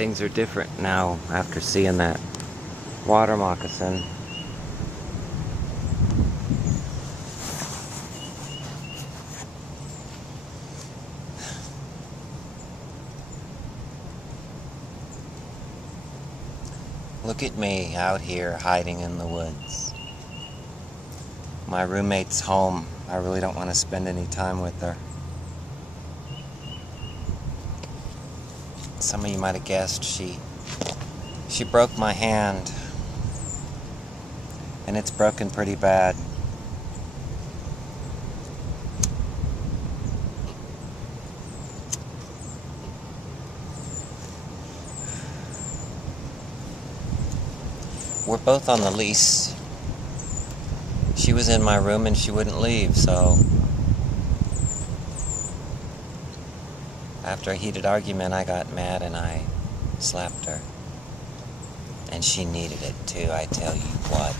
things are different now after seeing that water moccasin. Look at me out here hiding in the woods. My roommate's home. I really don't want to spend any time with her. Some of you might have guessed she broke my hand, and it's broken pretty bad. We're both on the lease. She was in my room and she wouldn't leave, so after a heated argument, I got mad and I slapped her. And she needed it too, I tell you what.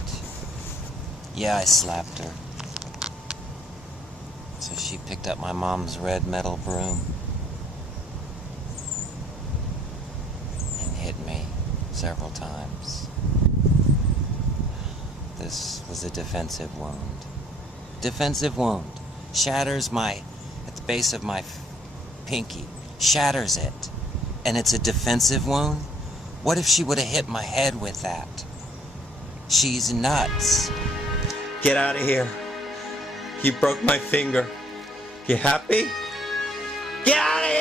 Yeah, I slapped her. So she picked up my mom's red metal broom and hit me several times. This was a defensive wound. Defensive wound. Shatters at the base of my pinky. Shatters it. And it's a defensive wound? What if she would have hit my head with that? She's nuts. Get out of here. You broke my finger. You happy? Get out of here!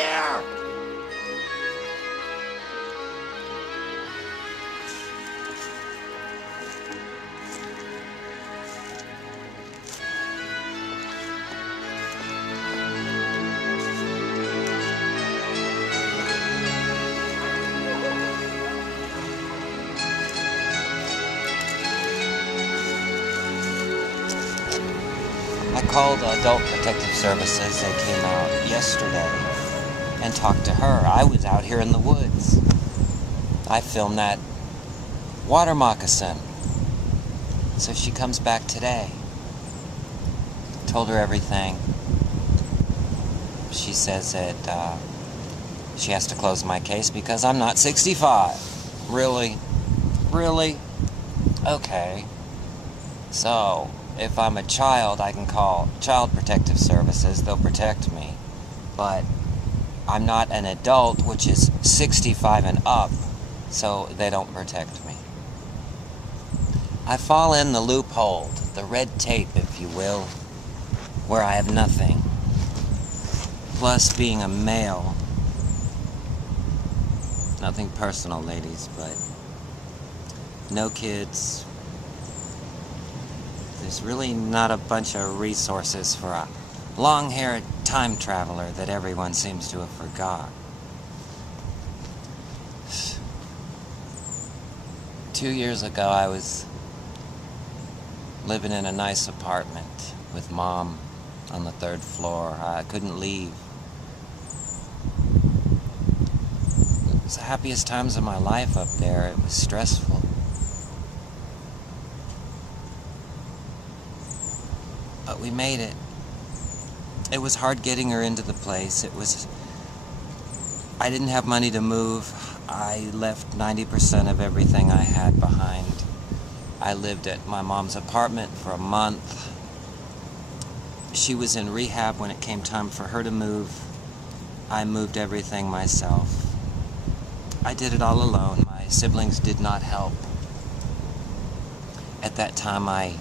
I called Adult Protective Services. They came out yesterday and talked to her. I was out here in the woods. I filmed that water moccasin. So she comes back today. Told her everything. She says that she has to close my case because I'm not 65. Really? Really? Okay. So if I'm a child, I can call Child Protective Services. They'll protect me. But I'm not an adult, which is 65 and up, so they don't protect me. I fall in the loophole, the red tape, if you will, where I have nothing. Plus, being a male. Nothing personal, ladies, but no kids. There's really not a bunch of resources for a long-haired time traveler that everyone seems to have forgot. 2 years ago, I was living in a nice apartment with Mom on the 3rd floor. I couldn't leave. It was the happiest times of my life up there. It was stressful. But we made it. It was hard getting her into the place. I didn't have money to move. I left 90% of everything I had behind. I lived at my mom's apartment for a month. She was in rehab when it came time for her to move. I moved everything myself. I did it all alone. My siblings did not help. At that time, I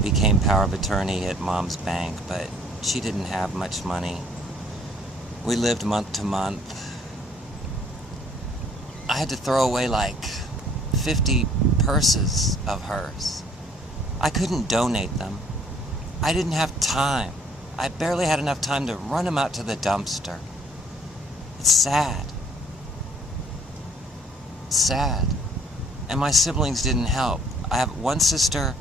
became power of attorney at Mom's bank, but she didn't have much money. We lived month to month. I had to throw away like 50 purses of hers. I couldn't donate them. I didn't have time. I barely had enough time to run them out to the dumpster. It's sad. Sad. And my siblings didn't help. I have one sister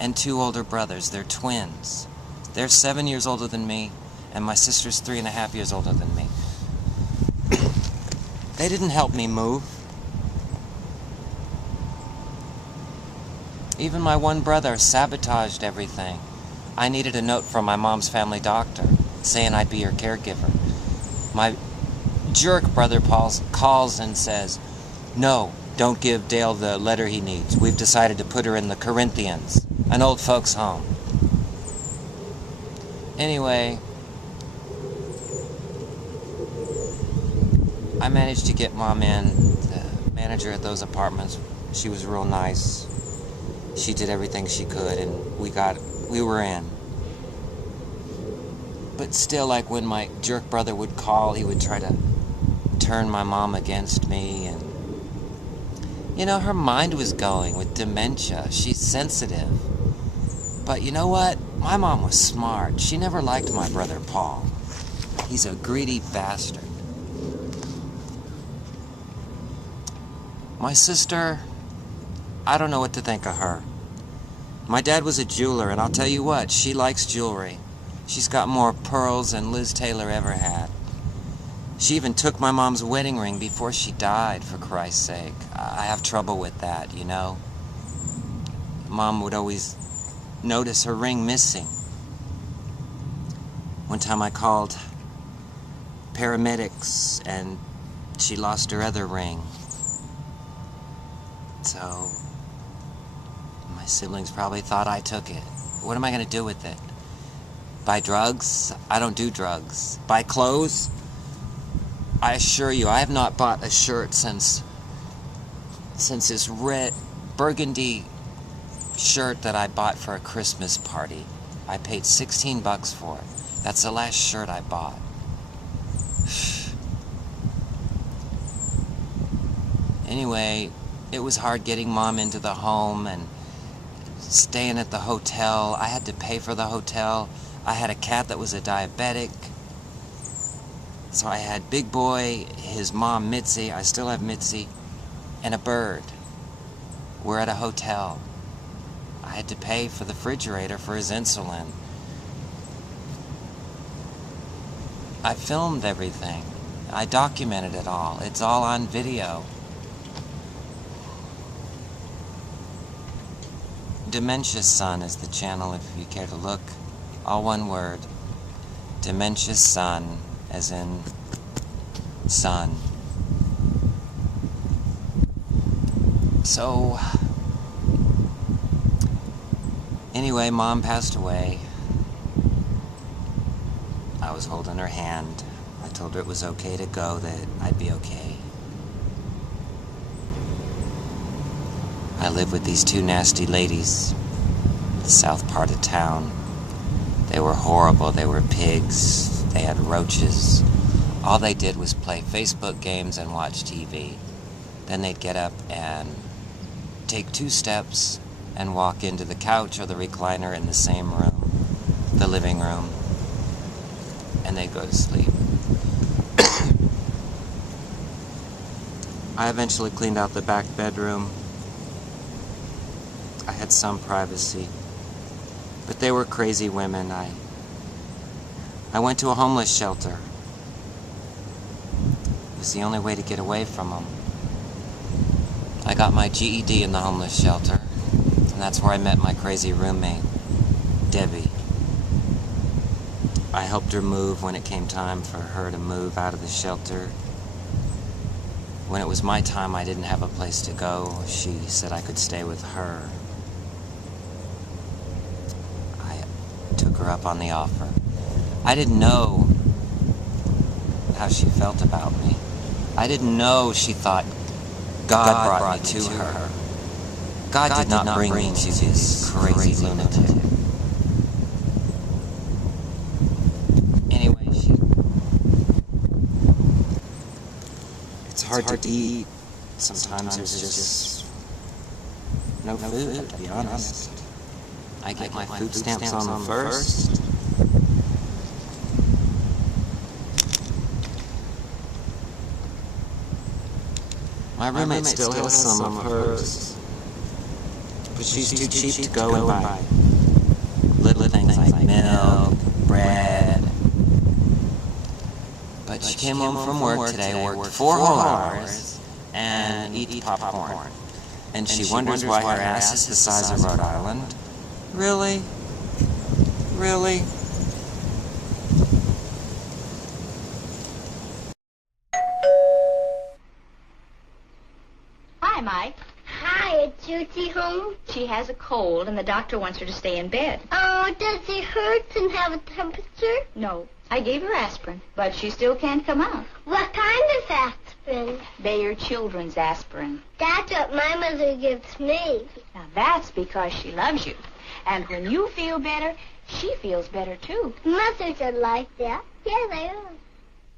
and 2 older brothers. They're twins. They're 7 years older than me, and my sister's 3.5 years older than me. They didn't help me move. Even my one brother sabotaged everything. I needed a note from my mom's family doctor saying I'd be her caregiver. My jerk brother Paul calls and says, "No, don't give Dale the letter he needs. We've decided to put her in the Corinthians, an old folks' home." Anyway, I managed to get Mom in. The manager at those apartments, she was real nice. She did everything she could, and we were in. But still, like when my jerk brother would call, he would try to turn my mom against me, and you know, her mind was going with dementia. She's sensitive. But you know what? My mom was smart. She never liked my brother Paul. He's a greedy bastard. My sister, I don't know what to think of her. My dad was a jeweler, and I'll tell you what, she likes jewelry. She's got more pearls than Liz Taylor ever had. She even took my mom's wedding ring before she died, for Christ's sake. I have trouble with that, you know. Mom would always notice her ring missing. One time I called paramedics, and she lost her other ring. So, my siblings probably thought I took it. What am I going to do with it? Buy drugs? I don't do drugs. Buy clothes? I assure you, I have not bought a shirt since this red burgundy shirt that I bought for a Christmas party. I paid $16 for it. That's the last shirt I bought. Anyway, it was hard getting Mom into the home and staying at the hotel. I had to pay for the hotel. I had a cat that was a diabetic. So I had Big Boy, his mom Mitzi, I still have Mitzi, and a bird. We're at a hotel. I had to pay for the refrigerator for his insulin. I filmed everything. I documented it all. It's all on video. Dementia Son is the channel if you care to look. All one word. Dementia Son, as in son. So, anyway, Mom passed away. I was holding her hand. I told her it was okay to go, that I'd be okay. I lived with these two nasty ladies, the south part of town. They were horrible. They were pigs. They had roaches. All they did was play Facebook games and watch TV. Then they'd get up and take 2 steps and walk into the couch or the recliner in the same room, the living room, and they'd go to sleep. I eventually cleaned out the back bedroom. I had some privacy, but they were crazy women. I went to a homeless shelter. It was the only way to get away from them. I got my GED in the homeless shelter, and that's where I met my crazy roommate, Debbie. I helped her move when it came time for her to move out of the shelter. When it was my time, I didn't have a place to go. She said I could stay with her. I took her up on the offer. I didn't know how she felt about me. I didn't know she thought God brought me to her. God did not bring me to this crazy lunatic. Anyway, it's hard to eat. Sometimes there's just no food, to be honest. I get my food stamps on them first. My roommate still has some of hers, but she's too cheap to go and buy little things like milk, bread. But she came home from work today, worked 4 whole hours, and eat popcorn. And she wonders why her ass is the size of Rhode Island. Really? Really? She has a cold, and the doctor wants her to stay in bed. Oh, does it hurt and have a temperature? No. I gave her aspirin, but she still can't come out. What kind of aspirin? Bayer Children's aspirin. That's what my mother gives me. Now, that's because she loves you. And when you feel better, she feels better, too. Mothers are like that. Yeah, they are.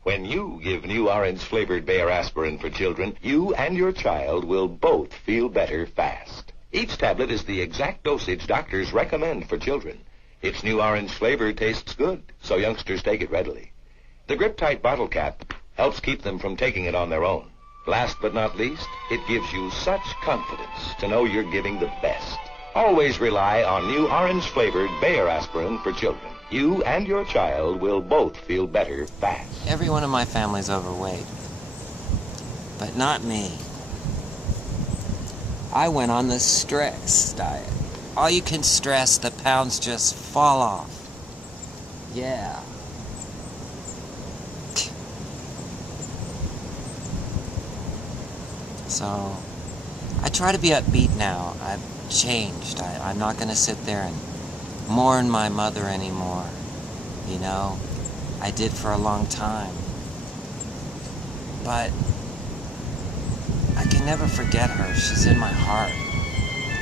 When you give new orange-flavored Bayer aspirin for children, you and your child will both feel better fast. Each tablet is the exact dosage doctors recommend for children. Its new orange flavor tastes good, so youngsters take it readily. The grip-tight bottle cap helps keep them from taking it on their own. Last but not least, it gives you such confidence to know you're giving the best. Always rely on new orange-flavored Bayer aspirin for children. You and your child will both feel better fast. Everyone in my family's overweight. But not me. I went on the stress diet. All you can stress, the pounds just fall off. Yeah. So, I try to be upbeat now. I've changed. I'm not going to sit there and mourn my mother anymore. You know, I did for a long time. But I can never forget her. She's in my heart.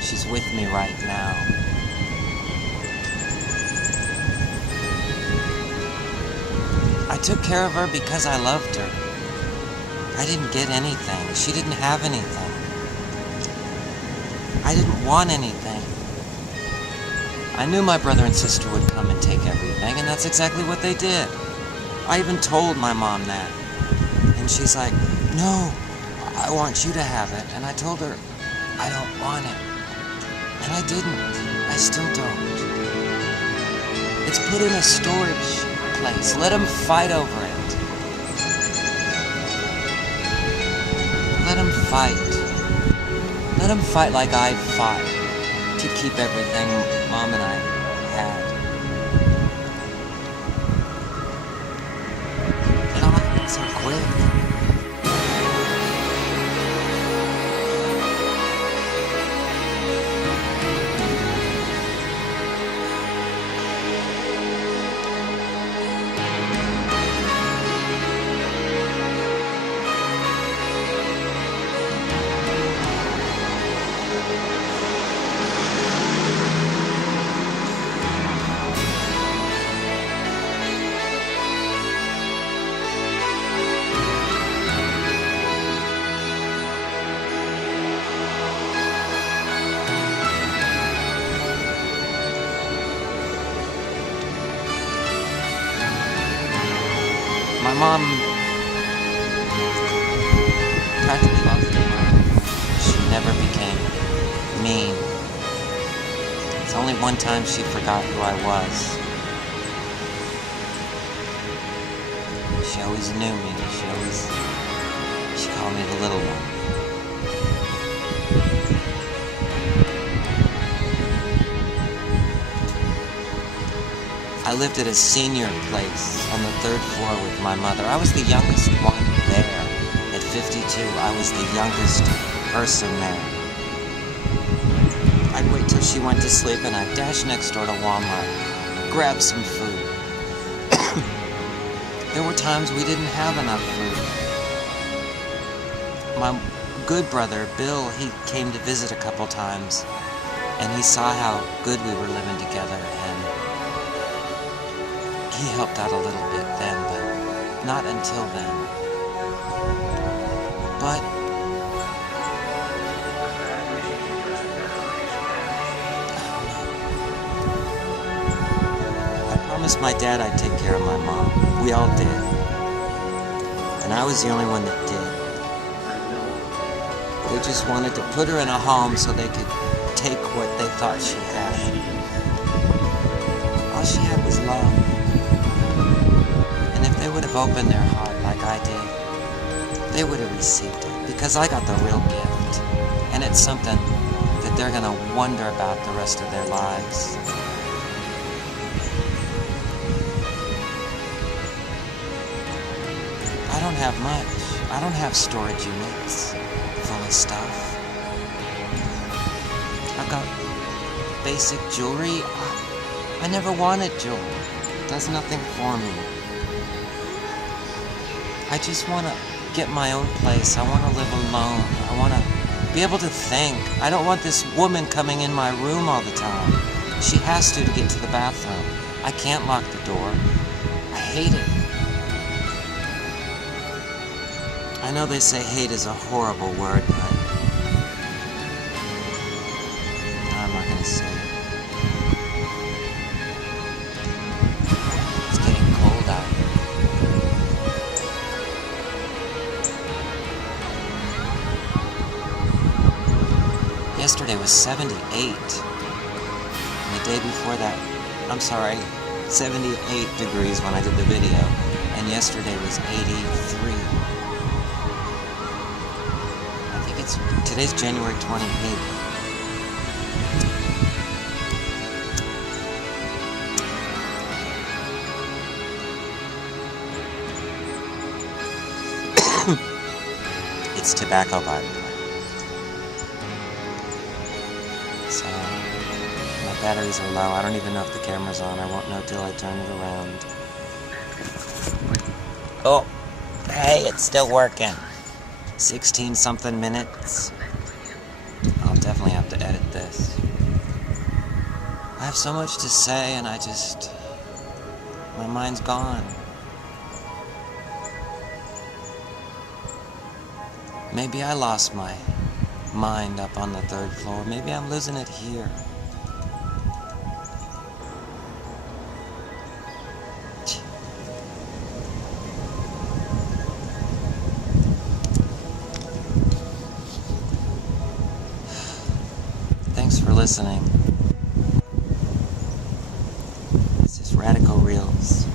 She's with me right now. I took care of her because I loved her. I didn't get anything. She didn't have anything. I didn't want anything. I knew my brother and sister would come and take everything, and that's exactly what they did. I even told my mom that. And she's like, no, I want you to have it. And I told her, I don't want it. And I didn't. I still don't. It's put in a storage place. Let them fight over it. Let them fight. Let them fight like I fought to keep everything Mom and I had. It all happened so quick. My mom practically loved me. She never became mean. It's only one time she forgot who I was. She always knew me. She called me the little one. I lived at a senior place on the 3rd floor with my mother. I was the youngest one there. At 52, I was the youngest person there. I'd wait till she went to sleep and I'd dash next door to Walmart, grab some food. There were times we didn't have enough food. My good brother, Bill, he came to visit a couple times, and he saw how good we were living together, and he helped out a little bit then, but not until then. But I promised my dad I'd take care of my mom. We all did. And I was the only one that did. They just wanted to put her in a home so they could take what they thought she had. All she had was love. And if they would have opened their heart like I did, they would have received it, because I got the real gift. And it's something that they're going to wonder about the rest of their lives. I don't have much. I don't have storage units full of stuff. I've got basic jewelry. I never wanted jewelry. It does nothing for me. I just want to get my own place. I want to live alone. I want to be able to think. I don't want this woman coming in my room all the time. She has to get to the bathroom. I can't lock the door. I hate it. I know they say hate is a horrible word, but I'm not going to say it. It's getting cold out. Yesterday was 78. And the day before that, 78 degrees when I did the video. And yesterday was 83. I think today's January 28th. It's tobacco, by the way. So, my batteries are low. I don't even know if the camera's on. I won't know till I turn it around. Oh, hey, it's still working. 16-something minutes. I'll definitely have to edit this. I have so much to say, and my mind's gone. Maybe I lost my mind up on the 3rd floor. Maybe I'm losing it here. Thanks for listening. This is Radical Reels.